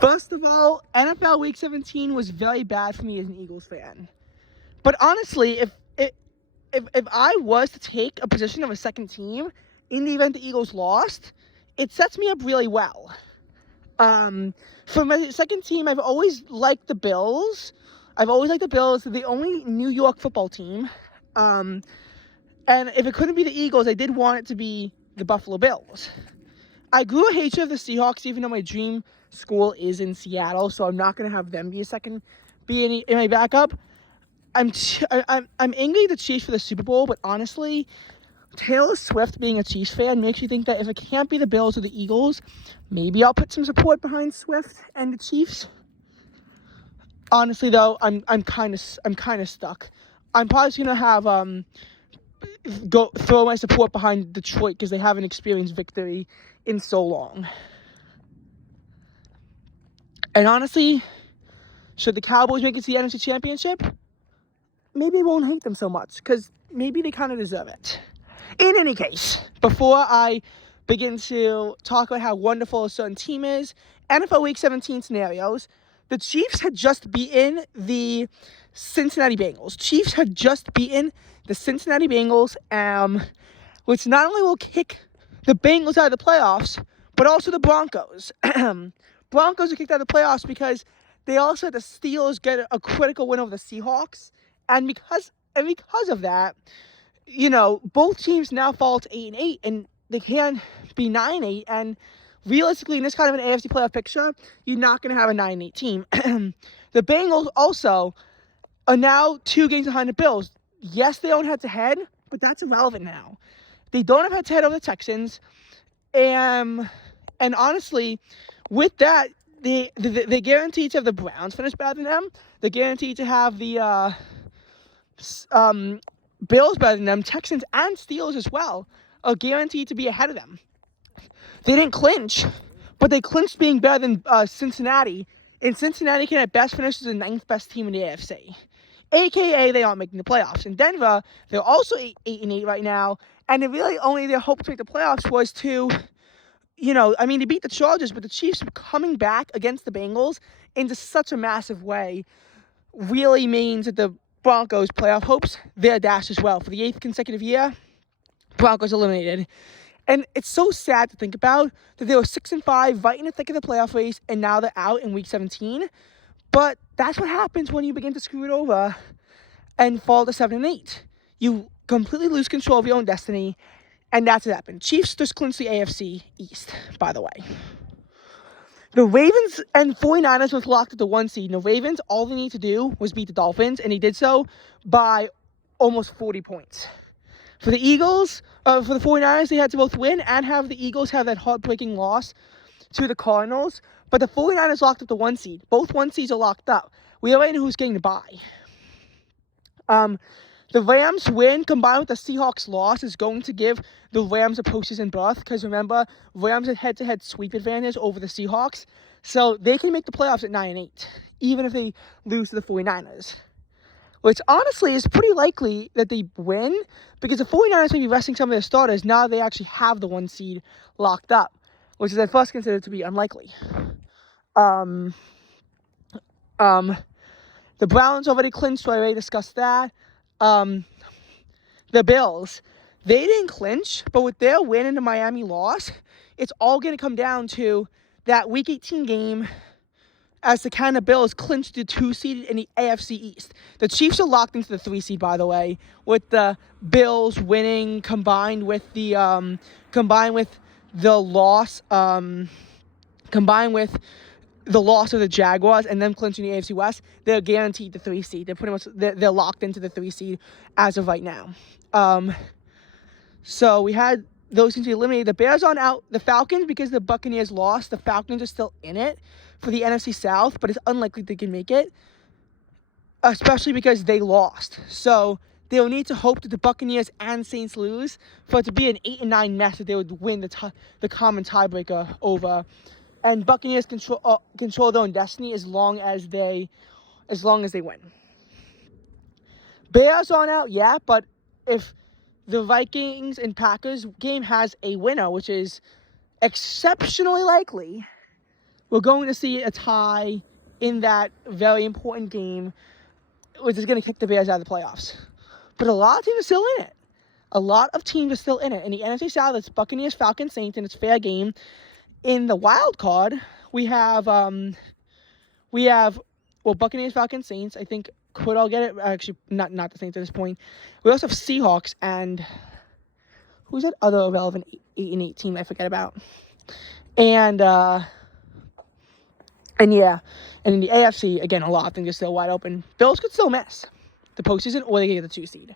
First of all, NFL Week 17 was very bad for me as an Eagles fan. But honestly, if I was to take a position of a second team in the event the Eagles lost, it sets me up really well. For my second team, I've always liked the Bills. They're the only New York football team. And if it couldn't be the Eagles, I did want it to be the Buffalo Bills. I grew a hatred of the Seahawks, even though my dream school is in Seattle, so I'm not going to have them be in my backup. I'm angry at the Chiefs for the Super Bowl, but honestly, Taylor Swift being a Chiefs fan makes you think that if it can't be the Bills or the Eagles, maybe I'll put some support behind Swift and the Chiefs. Honestly, though, I'm kind of stuck. I'm probably just gonna have throw my support behind Detroit because they haven't experienced victory in so long. And honestly, should the Cowboys make it to the NFC Championship, maybe I won't hate them so much because maybe they kind of deserve it. In any case, before I begin to talk about how wonderful a certain team is, NFL Week 17 scenarios, the Chiefs had just beaten the Cincinnati Bengals. Which not only will kick the Bengals out of the playoffs, but also the Broncos. Broncos are kicked out of the playoffs because they also had the Steelers get a critical win over the Seahawks. And because of that, both teams now fall to 8-8, and they can be 9-8. And realistically, in this kind of an AFC playoff picture, you're not going to have a 9-8 team. The Bengals also are now 2 games behind the Bills. Yes, they don't head-to-head, but that's irrelevant now. They don't have head-to-head over the Texans. And honestly, with that, they guaranteed to have the Browns finish better than them. They're guaranteed to have the Bills better than them. Texans and Steelers as well are guaranteed to be ahead of them. They didn't clinch, but they clinched being better than Cincinnati. And Cincinnati can at best finish as the 9th best team in the AFC. AKA, they aren't making the playoffs. In Denver, they're also 8-8 right now. And really only their hope to make the playoffs was to, they beat the Chargers, but the Chiefs coming back against the Bengals in just such a massive way really means that the Broncos' playoff hopes, they're dashed as well. For the 8th consecutive year, Broncos eliminated. And it's so sad to think about that they were 6-5, right in the thick of the playoff race, and now they're out in Week 17. But that's what happens when you begin to screw it over and fall to 7-8. You completely lose control of your own destiny, and that's what happened. Chiefs just clinched the AFC East, by the way. The Ravens and 49ers was locked at the 1 seed. And the Ravens, all they need to do was beat the Dolphins, and they did so by almost 40 points. For the Eagles, for the 49ers, they had to both win and have the Eagles have that heartbreaking loss to the Cardinals. But the 49ers locked up the 1 seed. Both 1 seeds are locked up. We already know who's getting the bye. The Rams win combined with the Seahawks loss is going to give the Rams a postseason berth. Because remember, Rams had head-to-head sweep advantage over the Seahawks. So they can make the playoffs at 9-8, even if they lose to the 49ers. Which honestly is pretty likely that they win, because the 49ers may be resting some of their starters. Now they actually have the 1 seed locked up, which is at first considered to be unlikely. The Browns already clinched, so I already discussed that. The Bills, they didn't clinch, but with their win and the Miami loss, it's all going to come down to that Week 18 game as the kind of Bills clinched the 2 seed in the AFC East. The Chiefs are locked into the 3 seed, by the way, with the Bills winning combined with the loss of the Jaguars and them clinching the AFC West. They're guaranteed the 3 seed. They're locked into the 3 seed as of right now. So we had those teams eliminated. The Bears on out. The Falcons, because the Buccaneers lost, the Falcons are still in it for the NFC South, but it's unlikely they can make it, especially because they lost. So they'll need to hope that the Buccaneers and Saints lose for it to be an 8-9 mess that they would win the common tiebreaker over. And Buccaneers control their own destiny as long as they win. Bears on out, yeah, but if the Vikings and Packers game has a winner, which is exceptionally likely, we're going to see a tie in that very important game, which is going to kick the Bears out of the playoffs. But a lot of teams are still in it. A lot of teams are still in it. In the NFC South, it's Buccaneers, Falcons, Saints, and it's fair game. In the wild card, we have Buccaneers, Falcons, Saints. I think could all get it. Actually, not the Saints at this point. We also have Seahawks and who's that other irrelevant 8-8 team I forget about. And yeah, and in the AFC, again, a lot of things are still wide open. Bills could still miss the postseason, or they get the 2 seed.